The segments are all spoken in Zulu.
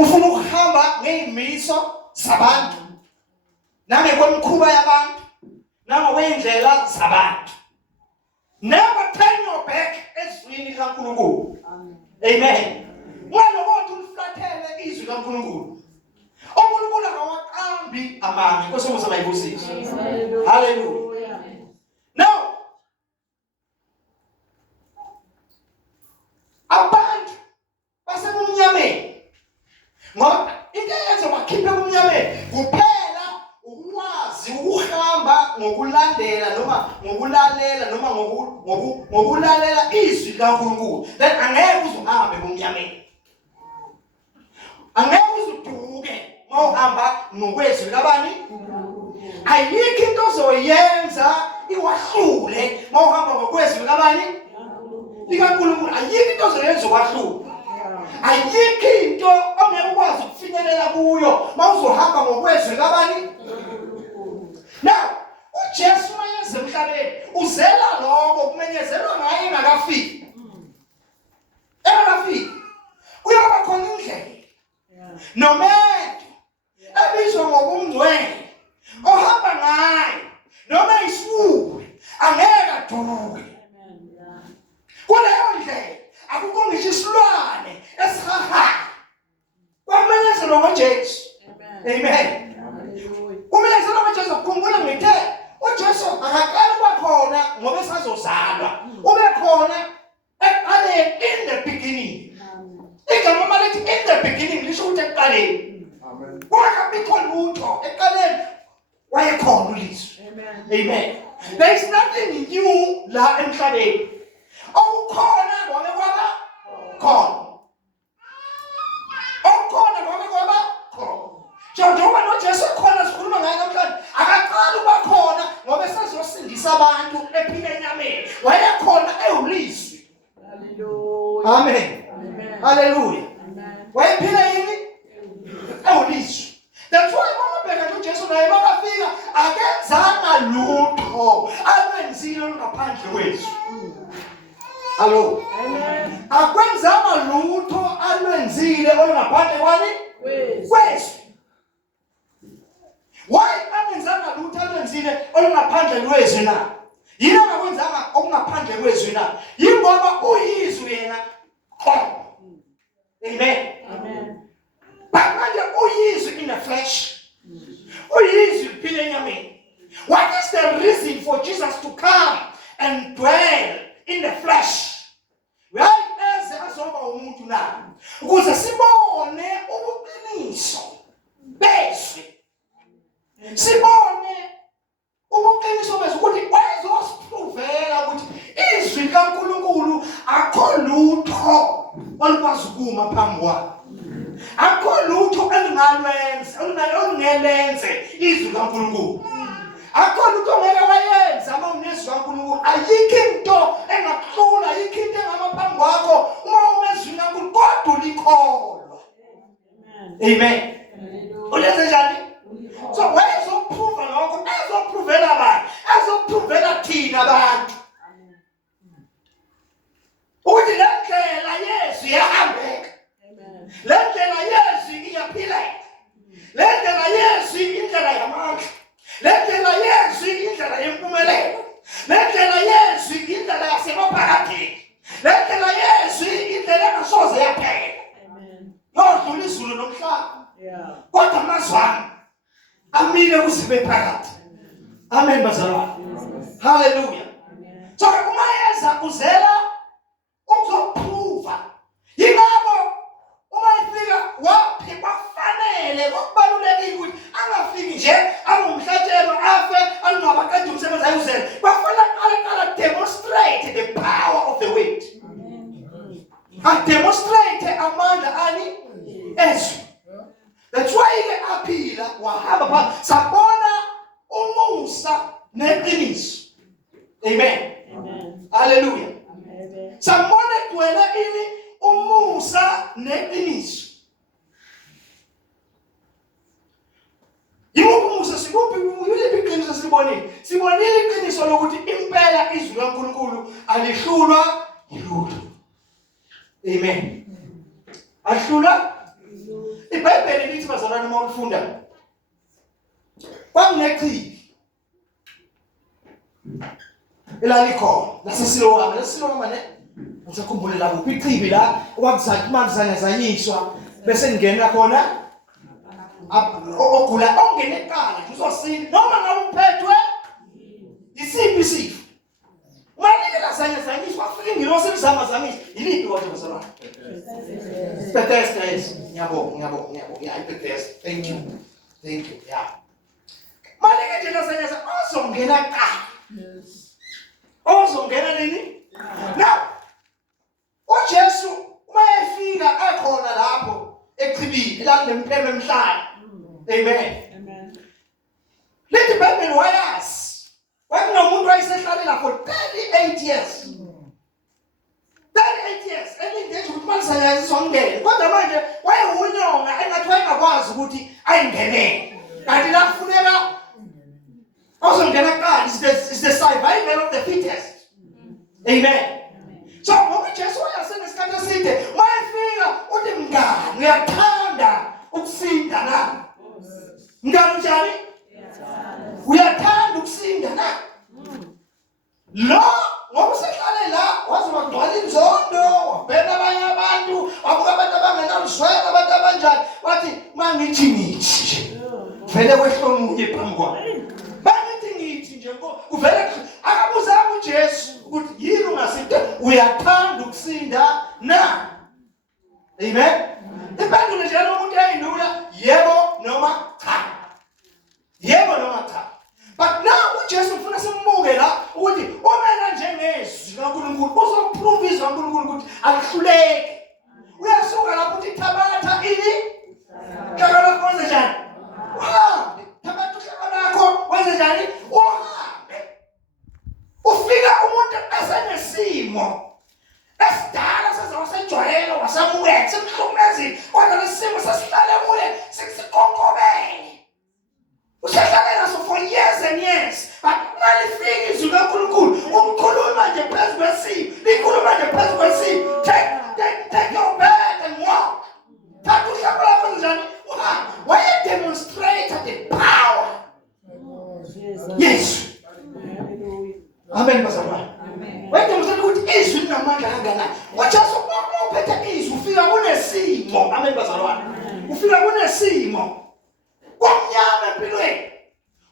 ufuna ukuhamba ngeyimiso zabantu nangekwemkhuba yabantu nangokwendlela zabantu. Never turn your back ezwini kaNkulunkulu. Amen. Ngalokuthi uliflathele izwi kaNkulunkulu. uNkulunkulu akawaqambi amanga. Inkosi yomzama ayibusise. Hallelujah. Now, abantu basebumnyameni. Ngoba into eyenza bakhiphe kumnyameni kuphela ukwazi ukuhamba ngokulandela noma ngokulalela noma ngokulalela izwi kaNkulunkulu. Then angeke uzuhambe kumnyameni. Angeke uzuduke mawuhamba ngokwezwi labani? Ayikho into ozoyenza iwahlule mawuhamba ngokwezwi labani? LikaNkulunkulu. Ayikho into ozoyenza iwahlule. Ayikho into ongeke ukwazi ukufinyelela kuyo mawuzohamba ngokwezwi labani? Now, uJesu mayeze emhlabeni uzela lokho kumenyezelwa ngaye engakafiki. Engakafiki. Uyaba khona indlela. Nomuntu ebizwa ngobungcwele ohamba ngaye noma isifuwe angeke aduke. Kuleyo ndlela akukho ngisho isilwane esihahayo. Kwamenyezelwa ngoJesu. Amen. Umenyezelwa ngoJesu ukukhumbula ngithe uJesu akaqali kwakhona ngoba esazozalwa. Ube khona ekuqaleni, in the beginning. Igama malithi in the beginning lisho ukuthi ekuqaleni. Amen. Wakabikho lutho ekuqaleni wayekhona uLizwi. Amen. There is nothing new la emhlabeni. Okukhona kwake kwaba khona. Okukhona kwake kwaba khona. Njengoba noJesu khona sikhuluma ngaye namhlanje akaqali ukuba khona ngoba esazosindisa abantu ephile enyameni. Wayekhona ewuLizwi. Hallelujah. Amen. Hallelujah. Wayephila yini? EwuLizwi. That's why mabheka noJesu naye makafika akenzanga lutho alwenzile ngaphandle kwezwi. Hello. Amen. Akwenzanga lutho alwenzile olungaphandle kwani? Kwezwi. Why amenzanga lutho alwenzile olungaphandle kwezwi na? Yini akakwenzanga okungaphandle kwezwi na? Yingoba uyizwi yena. Amen. Amen. But manje uyizwi in the flesh. Uyizwi kuphila enyameni. What is the reason for Jesus to come and dwell in the flesh? Right? Eze azoba umuntu na. Ukuze sibone ubuqiniso bezwi. Sibone ubuqiniso bezwi ukuthi wayezosiprovela ukuthi izwi kaNkulunkulu akho lutho olukwazi ukuma phambi kwakhe. Akho lutho elingelenze izwi kaNkulunkulu. Akho lutho ngeke wayenza uma unezwi kaNkulunkulu. Ayikho into engakuhlula, ayikho into engaphambi kwakho uma unezwi kaNkulunkulu kodwa ulikholwa. Amen. Ulenze njani? So wayezoprova lokho, ezoprovela abantu, ezoprovela thina abantu. Ukuthi le ndlela Yesu iyahambeka. Le ndlela Yesu iyaphileka. Le ndlela Yesu indlela yamandla. Le ndlela Yesu indlela yempumelelo. Le ndlela Yesu indlela yasemaphakathini. Le ndlela Yesu indlela engasoze yaphela. Yodlula izulu nomhlaba. Kodwa amazwana amile kusibe phakathi. Amen bazalwane. Hallelujah. So uma yeza uzela ukuzoprova. Yingakho uma ifika waphi kwafanele kubalulekile ukuthi angafiki nje angumhlatshelo afe angabaqeda umsebenzi ayuzela. Kwafanele aqala demonstrate the power of the word. Demonstrate amandla ani ezwi. That's why ke aphila wahamba phansi sabona umusa neqiniso. Amen. Amen. Hallelujah. Amen. Sabona kwela ini umusa neqiniso. Yimo umusa sikuphi uyile iqiniso sibonile. Sibonile iqiniso lokuthi impela izwi kaNkulunkulu alihlulwa yilutho. Amen. Ahlulwa bazalwane uma ufunda. Kwakunechibi. Elalikhona lasesilowama ne. Ngisakhumbule la kuphi ichibi la kwakuzanyazanyiswa bese ngena khona ogula ongene eqala uzosini noma ngabe uphethwe isiphi isifo. Malike lazanyazanyiswa afike ngilosi emzamazamisa yiliphi kodwa bazalwane. Bethesda yes. Ngiyabonga. Yeah, Bethesda. Thank you. Yeah. Malike nje lazanyazanyiswa ozongena eqala. Yes. Ozongena nini? Now uJesu uma efika ekhona lapho echibini la nempelo emhlanje. Amen. Lithi iBhayibheli wayazi. Wakunomuntu wayesehlalela for 38 years. 38 years. Elinde ukuthi malisanyaziswa ngene. Kodwa manje wayehunyonga engathi wayengakwazi ukuthi ayingene. Kanti la kufuneka ozongena kuqala is the survival of the fittest. Amen. So ngoba Jesu wayesenesikhathi eside wayefika uthi mngani uyathanda ukusinda na? Mngani njani? Uyathanda ukusinda na? Lo ngoba usehlale la waze wagcwala inzondo wabheka abanye abantu wabuka abantu abangenaluzwela abantu abanjani wathi mangithi nje vele kwehlonunye phambi kwami bangithi ngithi nje uvele akabuzanga uJesu ukuthi yini ungasinda uyathanda ukusinda na? Amen. Impendulo nje umuntu ayindula yebo noma cha. Yebo noma cha. But now uJesu ufuna simbuke la ukuthi umela njengezwi kaNkulunkulu uzomprove izwi kaNkulunkulu ukuthi alihluleki. Uyasuka lapho uthi thabatha ini? Hlakala kwenze njani? Uhambe. Thabatha uhlakala lakho wenze njani? Uhambe. Ufika umuntu esenesimo esidala sezawasejwayela wasamukela semhlumezini kodwa lesimo sesihlale kuye sikusikhonkobele. Usehlale naso for years and years. But malifika izwi kaNkulunkulu umkhuluma nje phezu kwesimo. Likhuluma nje phezu kwesimo. Take your bed and walk. Thatha uhlakala lakho njani? Why you demonstrate the power? Yes. Amen bazalwane. Wena mzali ukuthi izwi linamandla kangakanani. Wajesu uma uphethe izwi ufika kunesimo. Amen bazalwane. Ufika kunesimo. Kwamnyama empilweni.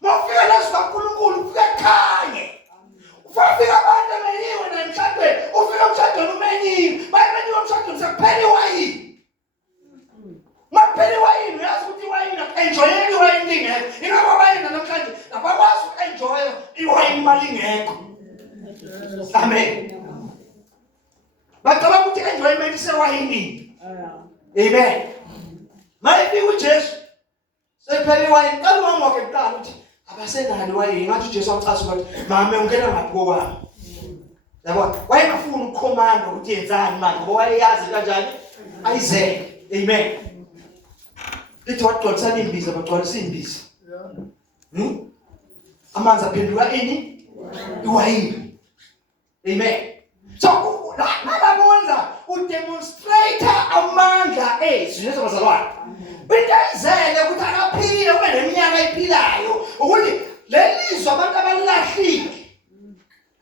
Mofika lazwi kaNkulunkulu ufika ekhanye. Ufika abantu emenyiwe namhlanje ufika emshadweni umenyiwe. Bayemenyiwe emshadweni sekupheliwa yini? Mapheliwa yini uyazi ukuthi iwayini enjoyeni iwayini ingekho. Ingaba bayina namhlanje abakwazi ukenjoy iwayini mali ingekho. Amen. Bacabanga ukuthi enjoyment isewayini. Amen. Maybe uJesu sephele wayini kaluma ngoke kuqala ukuthi abasenani wayini ngathi uJesu uchaza ukuthi mama ungena ngaphi kwami. Yabo wayengafuna ukukhomanda ukuthi yenzani manje ngoba wayeyazi kanjani ayizeke. Amen. Lithi wagcwalisana imbiza bagcwalisa imbiza. Amanzi aphenduka ini? Iwayini. Amen. So nababonza udemonstrate amandla ezwi lezo bazalwane. Bindayizele ukuthi akaphile ube neminyaka ephilayo ukuthi lelizwe abantu abalahlile.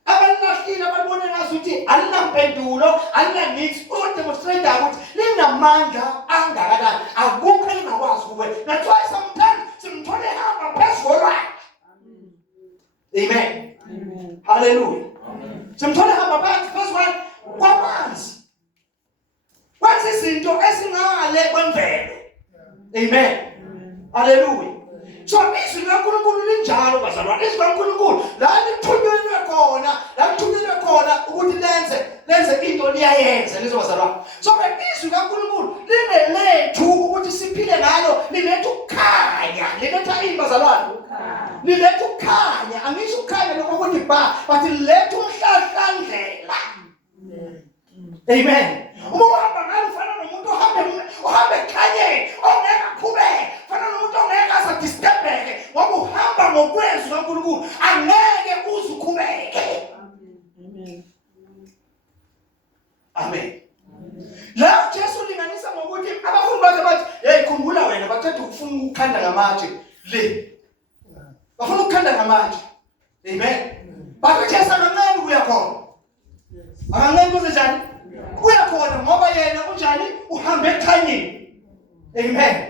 Abalahlile ababone ngazuthi alinampendulo, alinanix udemonstrate ukuthi linamandla angakanani. Akukho engakwazi kuwe. That's why sometimes simthole hamba phezulu kwakhe. Amen. Amen. Hallelujah. Simthole hamba phezulu kwamanzi. Kwenza izinto esingale kwemvelo. Amen. Hallelujah. So izwi kaNkulunkulu linjalo bazalwane. Izwi kaNkulunkulu la lithunyelwe khona ukuthi lenze into liyayenza lezo bazalwane. So izwi kaNkulunkulu linelethu ukuthi siphile ngalo, lilethu ukukhanya, liletha bazalwane. Lilethu ukukhanya, angisho ukukhanya lokho ukuthi but lilethu umhlahlandlela. Amen. Uma uhamba ngalo ufana nomuntu uhambe ekhanyeni, ongeka qhubeke, ufana nomuntu ongeka sadisturbeke, ngoba uhamba ngokwezwi kaNkulunkulu, angeke uzuqhubeke. Amen. La Jesu linganisa ngokuthi abafundi bakhe bathi, "Hey khumbula wena bathi bathethe ukufuna ukukhanda ngamatshe le. Bafuna ukukhanda ngamatshe. Amen. Bathi Jesu akancane kuya khona. Akancane kuze njani? Kuya khona ngoba yena unjani uhambe ekhanyeni. Amen.